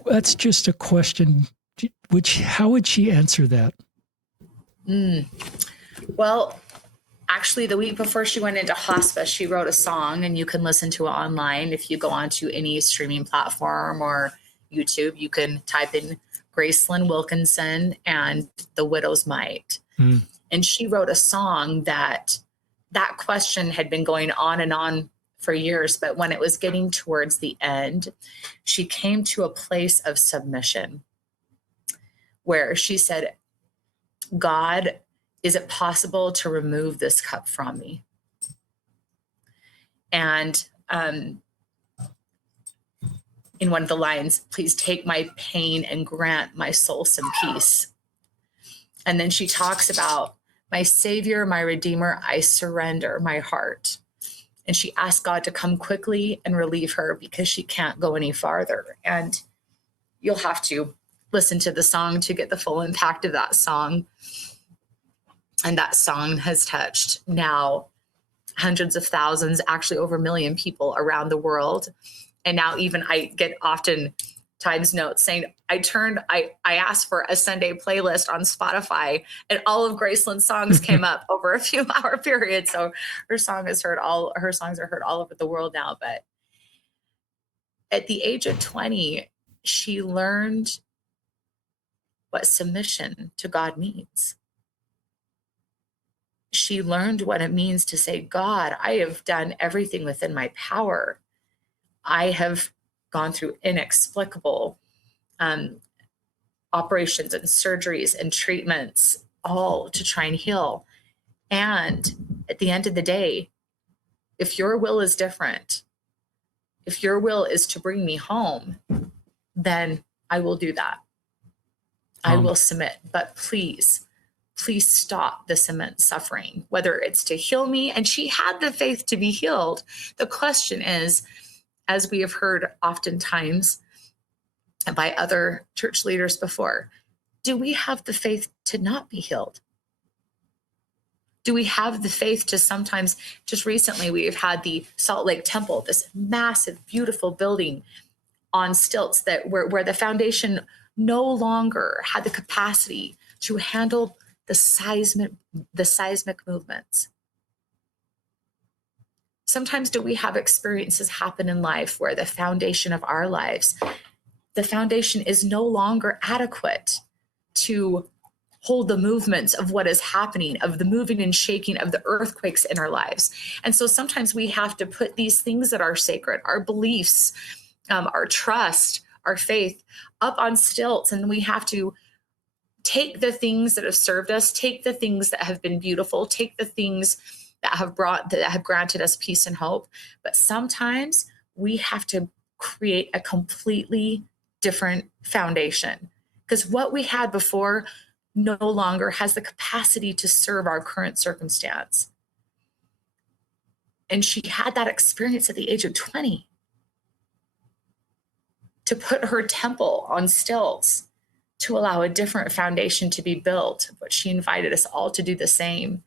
That's just a question. How would she answer that? Well, actually, the week before she went into hospice, she wrote a song, and you can listen to it online. If you go onto any streaming platform or YouTube, you can type in Gracelyn Wilkinson and The Widow's Mite. And she wrote a song that question had been going on and on for years. But when it was getting towards the end, she came to a place of submission where she said, God, is it possible to remove this cup from me? And in one of the lines, please take my pain and grant my soul some peace. And then she talks about, my Savior, my Redeemer, I surrender my heart. And she asked God to come quickly and relieve her because she can't go any farther. And you'll have to listen to the song to get the full impact of that song. And that song has touched now hundreds of thousands, actually over 1 million people around the world. And now even I get often times notes saying, I asked for a Sunday playlist on Spotify, and all of Gracelyn's songs came up over a few hour period. So her songs are heard all over the world now. But at the age of 20, she learned what submission to God means. She learned what it means to say, God, I have done everything within my power. I have gone through inexplicable operations and surgeries and treatments, all to try and heal. And at the end of the day, if your will is different, if your will is to bring me home, then I will do that. I will submit. But please stop this immense suffering, whether it's to heal me. And she had the faith to be healed. The question is, as we have heard oftentimes by other church leaders before, do we have the faith to not be healed? Do we have the faith to sometimes, just recently, we have had the Salt Lake Temple, this massive, beautiful building on stilts that where the foundation no longer had the capacity to handle the seismic movements. Sometimes do we have experiences happen in life where the foundation of our lives, the foundation is no longer adequate to hold the movements of what is happening, of the moving and shaking of the earthquakes in our lives. And so sometimes we have to put these things that are sacred, our beliefs, our trust, our faith, up on stilts, and we have to take the things that have served us, take the things that have been beautiful, take the things that have granted us peace and hope. But sometimes we have to create a completely different foundation, because what we had before no longer has the capacity to serve our current circumstance. And she had that experience at the age of 20, to put her temple on stilts, to allow a different foundation to be built. But she invited us all to do the same,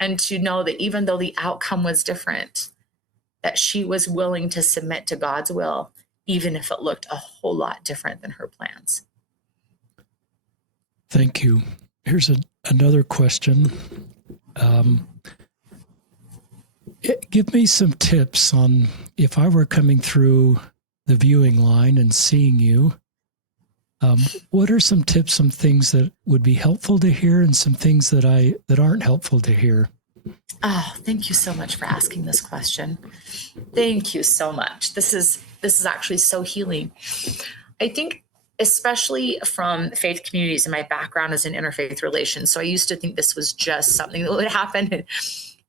and to know that even though the outcome was different, that she was willing to submit to God's will, even if it looked a whole lot different than her plans. Thank you. Here's another question. Give me some tips on, if I were coming through the viewing line and seeing you, what are some tips, some things that would be helpful to hear, and some things that aren't helpful to hear? Oh, thank you so much for asking this question. Thank you so much. This is actually so healing. I think, especially from faith communities, and my background is in interfaith relations. So I used to think this was just something that would happen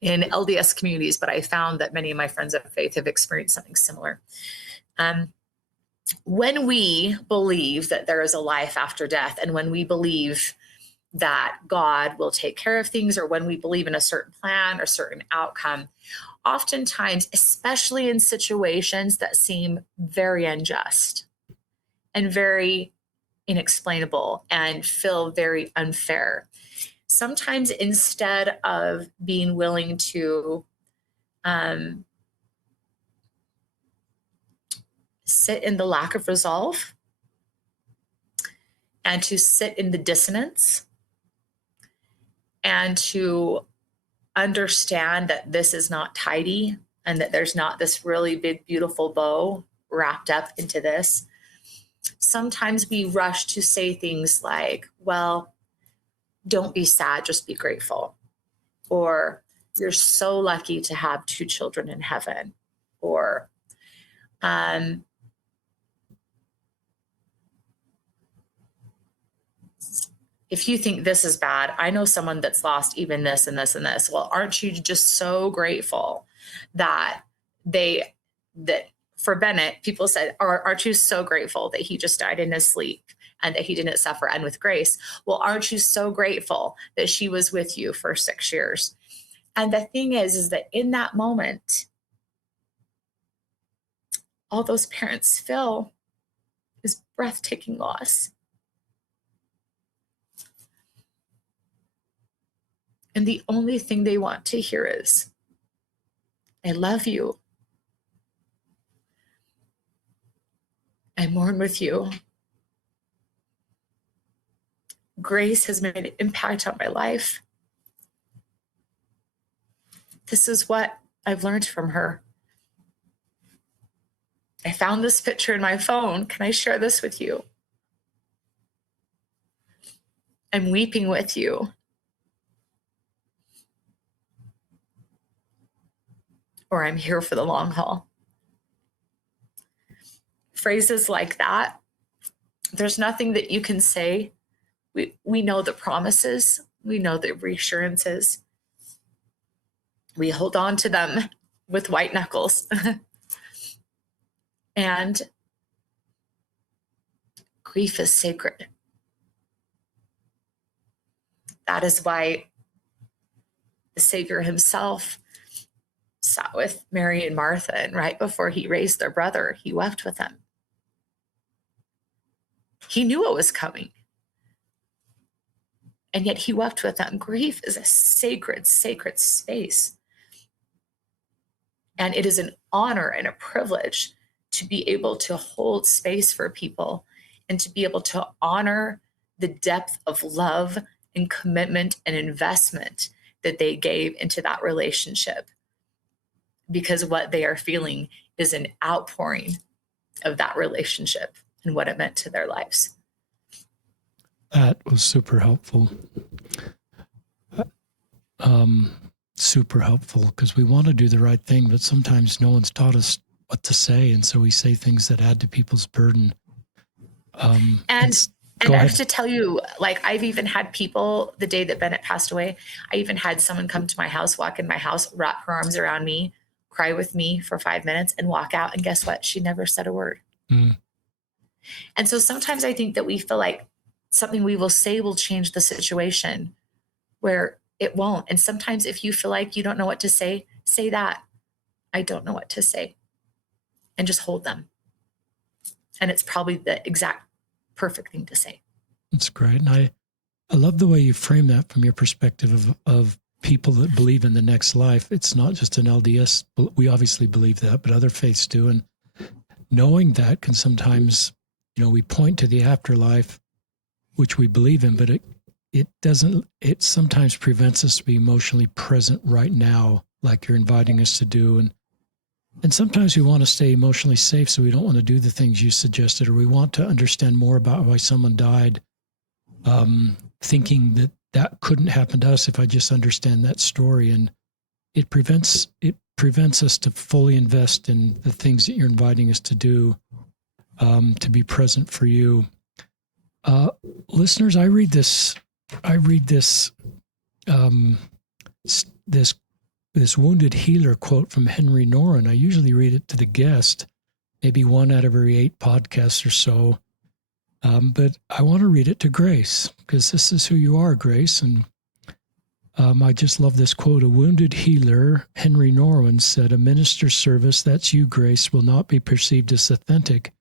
in LDS communities, but I found that many of my friends of faith have experienced something similar. When we believe that there is a life after death, and when we believe that God will take care of things, or when we believe in a certain plan or certain outcome, oftentimes, especially in situations that seem very unjust and very inexplainable and feel very unfair, sometimes instead of being willing to sit in the lack of resolve and to sit in the dissonance and to understand that this is not tidy and that there's not this really big, beautiful bow wrapped up into this, sometimes we rush to say things like, well, don't be sad, just be grateful. Or, you're so lucky to have 2 children in heaven. Or, if you think this is bad, I know someone that's lost even this and this and this. Well, aren't you just so grateful that for Bennett, people said, aren't you so grateful that he just died in his sleep and that he didn't suffer? And with Grace, well, aren't you so grateful that she was with you for 6 years? And the thing is that in that moment, all those parents feel is breathtaking loss. And the only thing they want to hear is, I love you. I mourn with you. Grace has made an impact on my life. This is what I've learned from her. I found this picture in my phone. Can I share this with you? I'm weeping with you. Or I'm here for the long haul. Phrases like that, there's nothing that you can say. We know the promises. We know the reassurances. We hold on to them with white knuckles. And grief is sacred. That is why the Savior himself sat with Mary and Martha, and right before he raised their brother, he wept with them. He knew what was coming. And yet he wept with them. Grief is a sacred, sacred space. And it is an honor and a privilege to be able to hold space for people and to be able to honor the depth of love and commitment and investment that they gave into that relationship. Because what they are feeling is an outpouring of that relationship and what it meant to their lives. That was super helpful. Super helpful, because we want to do the right thing, but sometimes no one's taught us what to say, and so we say things that add to people's burden. And I have to tell you, like, I've even had people, the day that Bennett passed away, I even had someone come to my house, walk in my house, wrap her arms around me, cry with me for 5 minutes, and walk out. And guess what? She never said a word. Mm. And so sometimes I think that we feel like something we will say will change the situation, where it won't. And sometimes if you feel like you don't know what to say that. I don't know what to say. And just hold them. And it's probably the exact perfect thing to say. That's great. And I love the way you frame that from your perspective of people that believe in the next life. It's not just an LDS. We obviously believe that, but other faiths do. And knowing that can sometimes, we point to the afterlife, which we believe in, but it sometimes prevents us to be emotionally present right now, like you're inviting us to do. And sometimes we want to stay emotionally safe, so we don't want to do the things you suggested, or we want to understand more about why someone died, thinking that couldn't happen to us if I just understand that story. And it prevents us to fully invest in the things that you're inviting us to do, to be present for you. Listeners, I read this Wounded Healer quote from Henry Noren. I usually read it to the guest, maybe one out of every 8 podcasts or so. But I want to read it to Grace, because this is who you are, Grace. And I just love this quote. A wounded healer, Henry Noren, said, "A minister's service, that's you, Grace, will not be perceived as authentic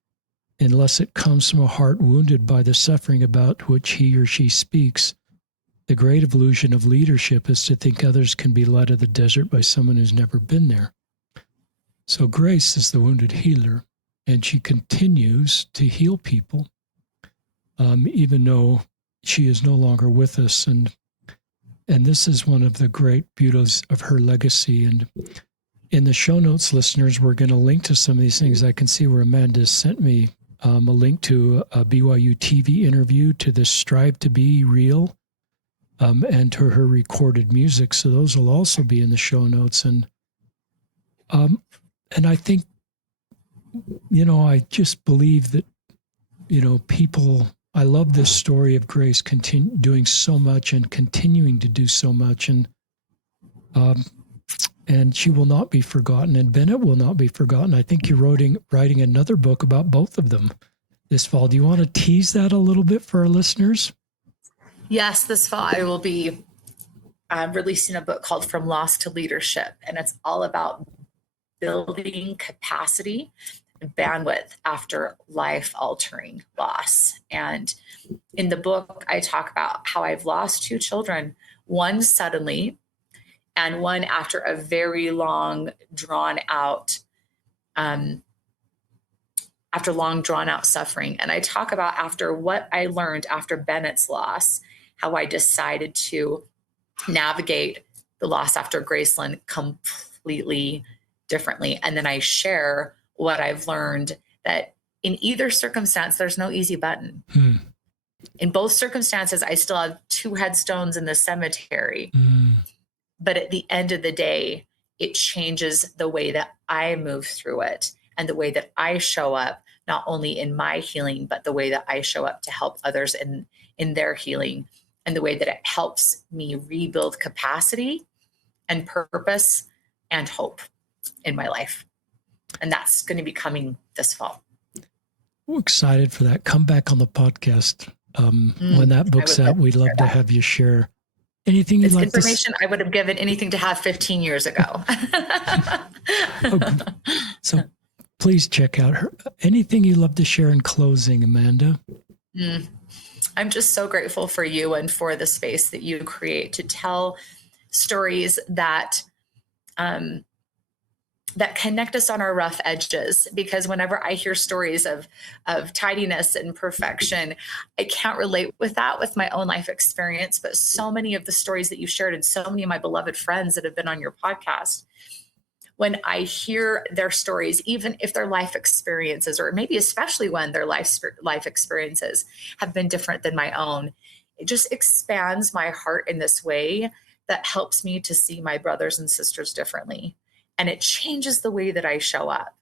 unless it comes from a heart wounded by the suffering about which he or she speaks. The great illusion of leadership is to think others can be led to the desert by someone who's never been there." So Grace is the wounded healer, and she continues to heal people, even though she is no longer with us. And this is one of the great beauties of her legacy. And in the show notes, listeners, we're going to link to some of these things. I can see where Amanda sent me a link to a BYU TV interview, to this Strive to Be Real, and to her recorded music. So those will also be in the show notes. And I think, I just believe that, people, I love this story of Grace doing so much and continuing to do so much. And she will not be forgotten, and Bennett will not be forgotten. I think you're writing another book about both of them this fall. Do you want to tease that a little bit for our listeners? Yes, this fall I will be releasing a book called From Loss to Leadership, and it's all about building capacity and bandwidth after life-altering loss. And in the book, I talk about how I've lost 2 children, one suddenly and one after a very long, drawn-out after long drawn out suffering. And I talk about after what I learned after Bennett's loss, how I decided to navigate the loss after Gracelyn completely differently. And then I share what I've learned, that in either circumstance, there's no easy button. In both circumstances, I still have 2 headstones in the cemetery. But at the end of the day, it changes the way that I move through it and the way that I show up, not only in my healing, but the way that I show up to help others in their healing, and the way that it helps me rebuild capacity and purpose and hope in my life. And that's going to be coming this fall. We're excited for that. Come back on the podcast when that book's out. We'd love to have you share anything you'd like to. Information I would have given anything to have 15 years ago. Okay. So please check out her. Anything you'd love to share in closing, Amanda? I'm just so grateful for you and for the space that you create to tell stories that that connect us on our rough edges. Because whenever I hear stories of tidiness and perfection, I can't relate with that with my own life experience. But so many of the stories that you shared, and so many of my beloved friends that have been on your podcast, when I hear their stories, even if their life experiences, or maybe especially when their life experiences have been different than my own, it just expands my heart in this way that helps me to see my brothers and sisters differently. And it changes the way that I show up.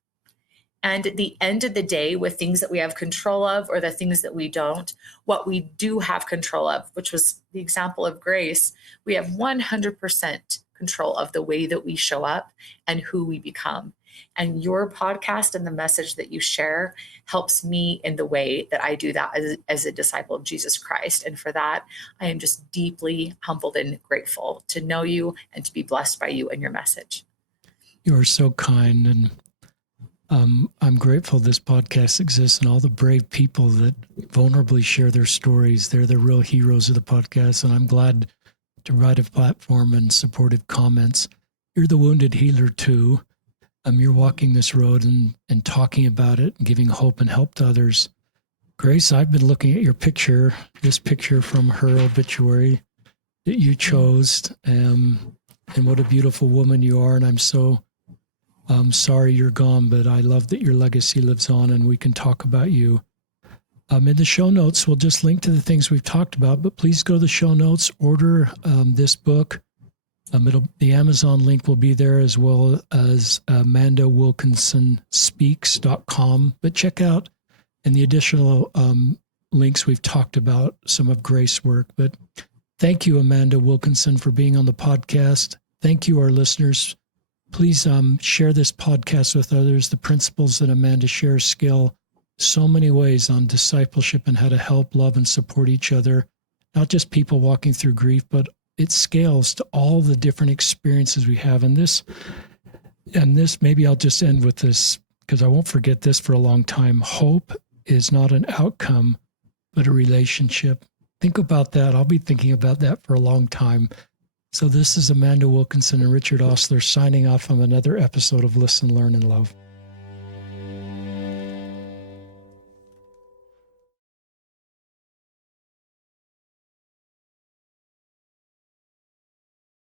And at the end of the day, with things that we have control of or the things that we don't, what we do have control of, which was the example of Grace, we have 100% control of the way that we show up and who we become. And your podcast and the message that you share helps me in the way that I do that as a disciple of Jesus Christ. And for that, I am just deeply humbled and grateful to know you and to be blessed by you and your message. You are so kind, and I'm grateful this podcast exists and all the brave people that vulnerably share their stories. They're the real heroes of the podcast, and I'm glad to provide a platform and supportive comments. You're the wounded healer too. You're walking this road and talking about it and giving hope and help to others. Grace, I've been looking at your picture, this picture from her obituary that you chose, and what a beautiful woman you are. And I'm so sorry you're gone, but I love that your legacy lives on and we can talk about you. In the show notes, we'll just link to the things we've talked about, but please go to the show notes, order this book. The Amazon link will be there, as well as AmandaWilkinsonSpeaks.com. But check out in the additional links we've talked about some of Grace's work. But thank you, Amanda Wilkinson, for being on the podcast. Thank you, our listeners. Please share this podcast with others. The principles that Amanda shares scale so many ways on discipleship and how to help, love, and support each other. Not just people walking through grief, but it scales to all the different experiences we have. And this, maybe I'll just end with this, because I won't forget this for a long time. Hope is not an outcome, but a relationship. Think about that. I'll be thinking about that for a long time. So this is Amanda Wilkinson and Richard Ostler signing off on another episode of Listen, Learn, and Love.